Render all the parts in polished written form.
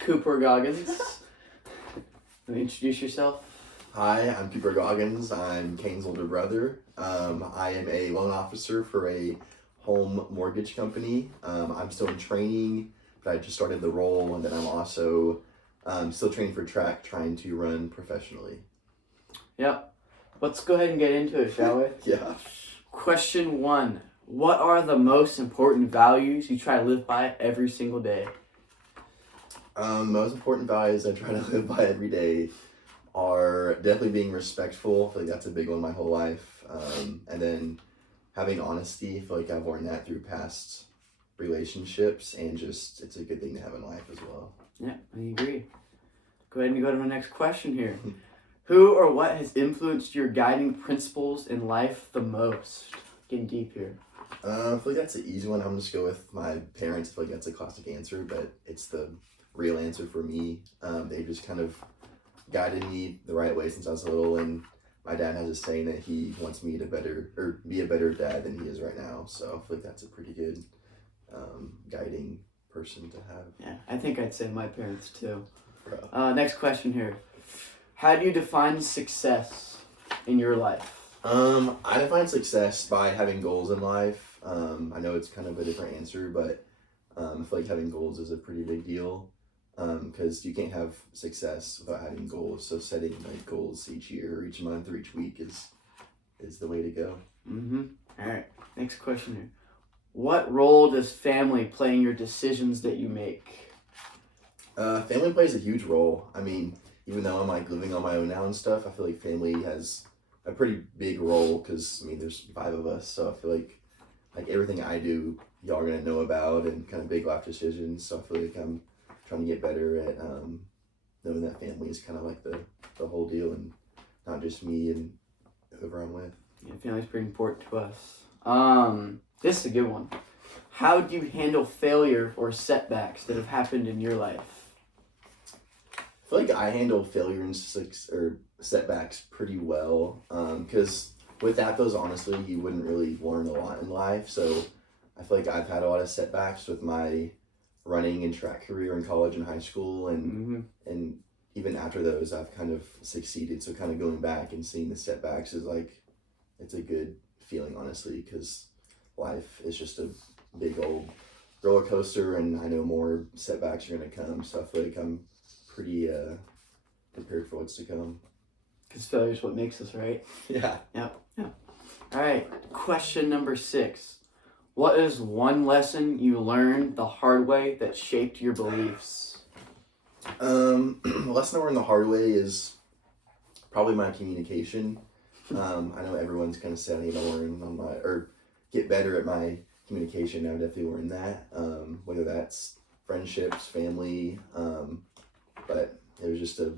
Cooper Goggins. Let me introduce yourself. Hi, I'm Cooper Goggins. I'm Kane's older brother. I am a loan officer for a home mortgage company. I'm still in training, but I just started the role, and then I'm also still training for track, trying to run professionally. Yep. Let's go ahead and get into it, shall we? Yeah. Question 1. What are the most important values you try to live by every single day? Most important values I try to live by every day are definitely being respectful. I feel like that's a big one my whole life. And then having honesty. I feel like I've learned that through past relationships, and just it's a good thing to have in life as well. Yeah, I agree. Go ahead and go to the next question here. Who or what has influenced your guiding principles in life the most? Getting deep here. I feel like that's an easy one. I'm just go with my parents. I feel like that's a classic answer, but it's the real answer for me. They just kind of guided me the right way since I was little, and my dad has a saying that he wants me to be a better dad than he is right now. So I feel like that's a pretty good guiding person to have. Yeah, I think I'd say my parents too. Bro. Next question here. How do you define success in your life? I define success by having goals in life. I know it's kind of a different answer, but I feel like having goals is a pretty big deal. Because you can't have success without having goals. So setting like goals each year, or each month, or each week is the way to go. All right. Next question here. What role does family play in your decisions that you make? Family plays a huge role. I mean, even though I'm like living on my own now and stuff, I feel like family has a pretty big role because I mean there's 5 of us, so I feel like everything I do, y'all are gonna know about, and kind of big life decisions. So I feel like I'm trying to get better at knowing that family is kind of like the whole deal, and not just me and whoever I'm with. Yeah, family's pretty important to us. This is a good one. How do you handle failure or setbacks that have happened in your life? I feel like I handle failure and setbacks pretty well, because without those, honestly, you wouldn't really learn a lot in life. So I feel like I've had a lot of setbacks with my running and track career in college and high school, and even after those I've kind of succeeded. So kind of going back and seeing the setbacks is like, it's a good feeling, honestly, because life is just a big old roller coaster, and I know more setbacks are going to come, so I feel like I'm pretty prepared for what's to come. Because failure is what makes us, right? Yeah. Yep. All right, question number 6. What is one lesson you learned the hard way that shaped your beliefs? The lesson I learned the hard way is probably my communication. I know everyone's kind of said I need to learn or get better at my communication. I've definitely learned that, whether that's friendships, family, but it was just a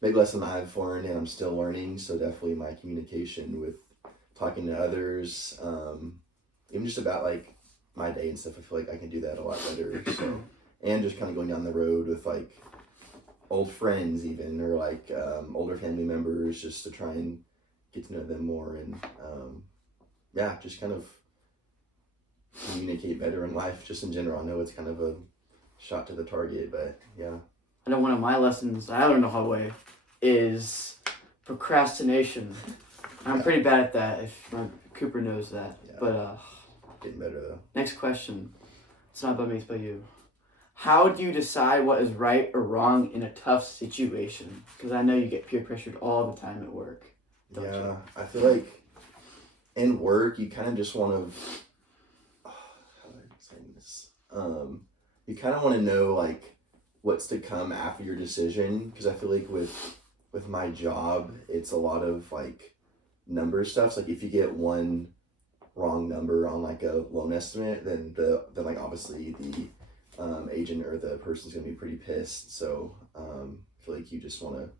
big lesson I've learned and I'm still learning. So definitely my communication with talking to others, even just about like my day and stuff. I feel like I can do that a lot better. So, and just kind of going down the road with like old friends even, or like older family members, just to try and get to know them more, and just kind of communicate better in life just in general. I know it's kind of a shot to the target, but yeah. I know one of my lessons I learned the hard way is procrastination. I'm pretty bad at that, if Cooper knows that. Yeah. But Getting better though. Next question. It's not about me, it's about you. How do you decide what is right or wrong in a tough situation? Because I know you get peer pressured all the time at work. Don't you? I feel like in work you kind of just want to, how do I say this? You kind of want to know like what's to come after your decision, because I feel like with my job it's a lot of like number stuff. So like if you get one wrong number on like a loan estimate, then like obviously the agent or the person's gonna be pretty pissed. So I feel like you just want to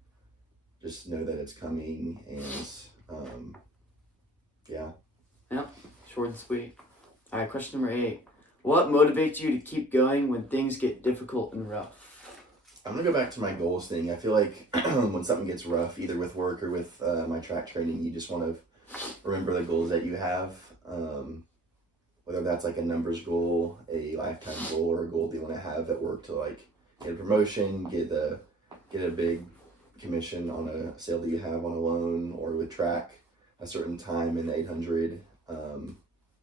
just know that it's coming, and yeah. Short and sweet. All right, question number 8. What motivates you to keep going when things get difficult and rough? I'm gonna go back to my goals thing. I feel like when something gets rough, either with work or with my track training, you just want to remember the goals that you have. Whether that's like a numbers goal, a lifetime goal, or a goal that you want to have at work to like get a promotion, get a big commission on a sale that you have on a loan, or with track a certain time in the 800.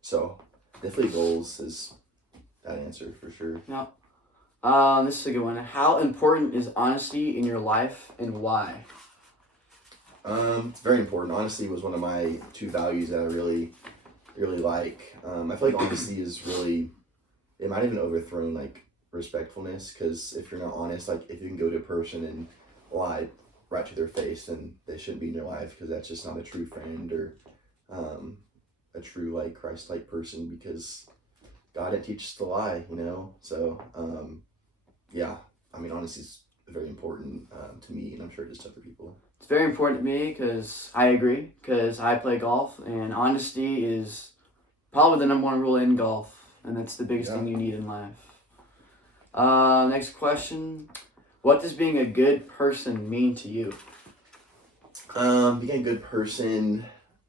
So definitely goals is that answer for sure. Yeah. This is a good one. How important is honesty in your life and why? It's very important. Honesty was one of my two values that I really, really like. I feel like honesty is really, it might even overthrow like respectfulness, because if you're not honest, like if you can go to a person and lie right to their face, then they shouldn't be in your life, because that's just not a true friend or a true like Christ-like person, because God didn't teach us to lie, you know? So, yeah, I mean, honesty is very important to me, and I'm sure it is to other people. It's very important to me because I agree, because I play golf, and honesty is probably the number one rule in golf, and that's the biggest thing you need in life. Next question. What does being a good person mean to you? Being a good person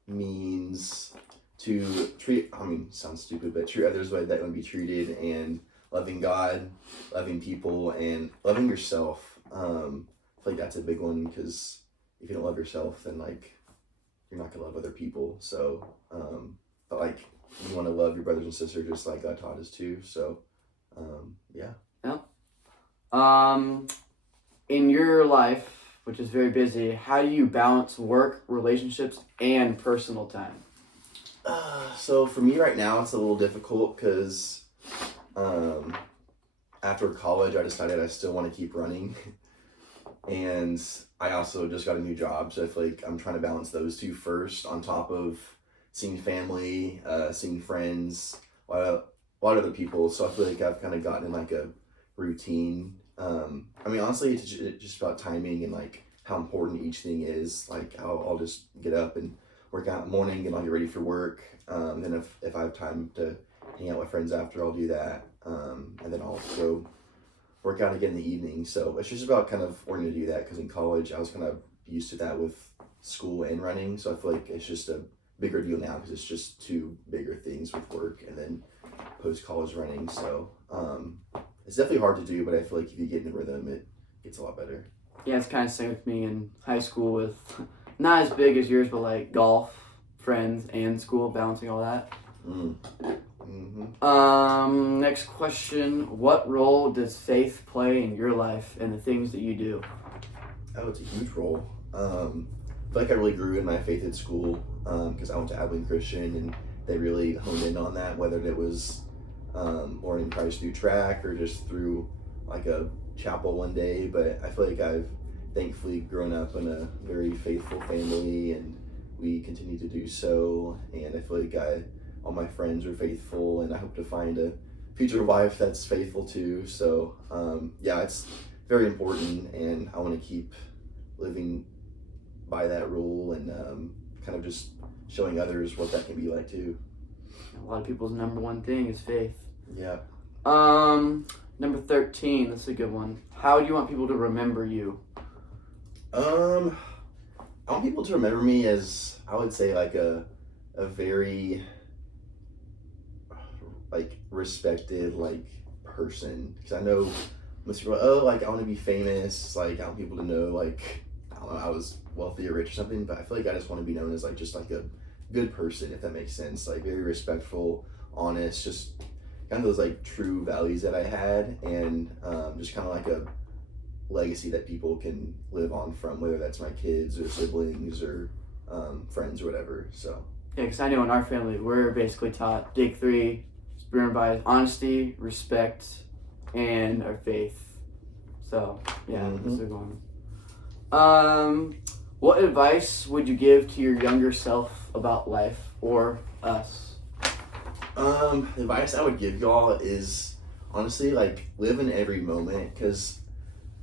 means to treat, I mean, sounds stupid, but treat others the way that want to be treated, and loving God, loving people, and loving yourself. I feel like that's a big one, because if you don't love yourself, then like you're not gonna love other people. So, but like you want to love your brothers and sisters just like God taught us to. So, yeah. In your life, which is very busy, how do you balance work, relationships, and personal time? So for me right now, it's a little difficult, because after college, I decided I still want to keep running. And I also just got a new job, so I feel like I'm trying to balance those two first, on top of seeing family, seeing friends, a lot of other people. So I feel like I've kind of gotten in like a routine. I mean, honestly, it's just about timing and like how important each thing is. Like I'll just get up and work out in the morning, and I'll get ready for work. Then if I have time to hang out with friends after, I'll do that. And then I'll go work out again in the evening. So it's just about kind of learning to do that, because in college I was kind of used to that with school and running. So I feel like it's just a bigger deal now, because it's just two bigger things with work and then post-college running. So it's definitely hard to do, but I feel like if you get in the rhythm, it gets a lot better. Yeah, it's kind of same with me in high school, with not as big as yours, but like golf, friends, and school, balancing all that. Next question. What role does faith play in your life and the things that you do? Oh, it's a huge role. I feel like I really grew in my faith at school, because I went to Abilene Christian, and they really honed in on that, whether it was learning Christ through track or just through like a chapel one day. But I feel like I've thankfully grown up in a very faithful family, and we continue to do so. And I feel like all my friends are faithful, and I hope to find a future wife that's faithful too. So yeah, it's very important, and I want to keep living by that rule, and kind of just showing others what that can be like too. A lot of people's number one thing is faith. Yeah. Number 13, that's a good one. How do you want people to remember you? I want people to remember me as, I would say, like a very like respected like person, because I know most people are, oh, like I want to be famous, like I want people to know, like I don't know, I was wealthy or rich or something. But I feel like I just want to be known as like just like a good person, if that makes sense. Like very respectful, honest, just kind of those like true values that I had, and just kind of like a legacy that people can live on from, whether that's my kids or siblings or friends or whatever. So yeah, because I know in our family we're basically taught big three, driven by honesty, respect, and our faith. So yeah, that's a good one. What advice would you give to your younger self about life or us? The advice I would give y'all is honestly like live in every moment, because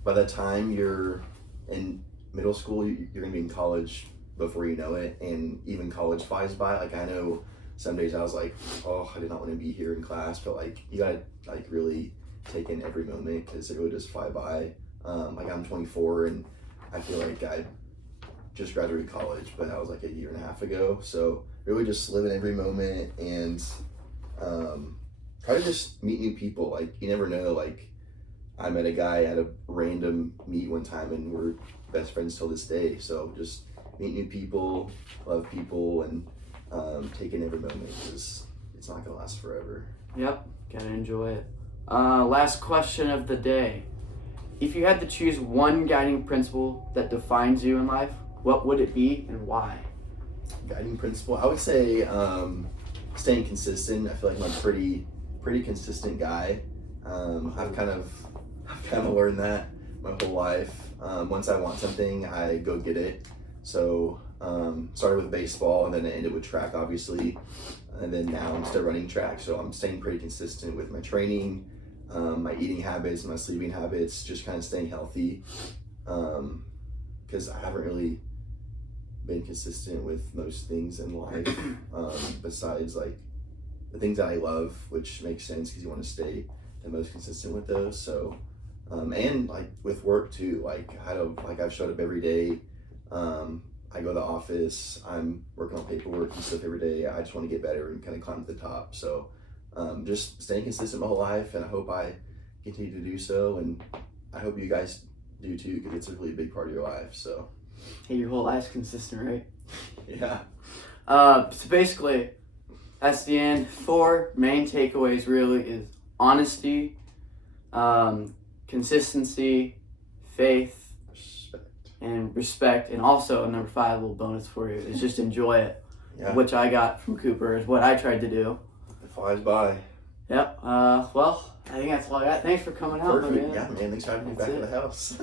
by the time you're in middle school, you're gonna be in college before you know it, and even college flies by. Like I know some days I was like, oh, I did not want to be here in class, but like you gotta like really take in every moment, because it really does fly by. Like I'm 24, and I feel like I just graduated college, but that was like a year and a half ago. So really just live in every moment, and try to just meet new people. Like you never know, like I met a guy at a random meet one time, and we're best friends till this day. So just meet new people, love people, and take in every moment, because it's not gonna last forever. Yep, gotta enjoy it. Last question of the day. If you had to choose one guiding principle that defines you in life, what would it be and why? Guiding principle, I would say staying consistent. I feel like I'm a pretty consistent guy. I've kind of learned that my whole life. Once I want something, I go get it. So started with baseball, and then it ended with track, obviously, and then now I'm still running track. So I'm staying pretty consistent with my training, my eating habits, my sleeping habits, just kind of staying healthy. Because I haven't really been consistent with most things in life, besides like the things that I love, which makes sense because you want to stay the most consistent with those. So and like with work too, like I've showed up every day. I go to the office, I'm working on paperwork and stuff every day. I just want to get better and kind of climb to the top. So just staying consistent my whole life, and I hope I continue to do so, and I hope you guys do too, because it's a really big part of your life. So Hey, your whole life's consistent, right? yeah. So basically, that's the end. 4 main takeaways really is honesty, consistency, faith, and respect. And also, number 5, a little bonus for you, is just enjoy it. Yeah. Which I got from Cooper is what I tried to do. It flies by. Yep. Well, I think that's all I got. Thanks for coming out, Perfect. man. Yeah, man. Thanks for having me That's back it. at the house.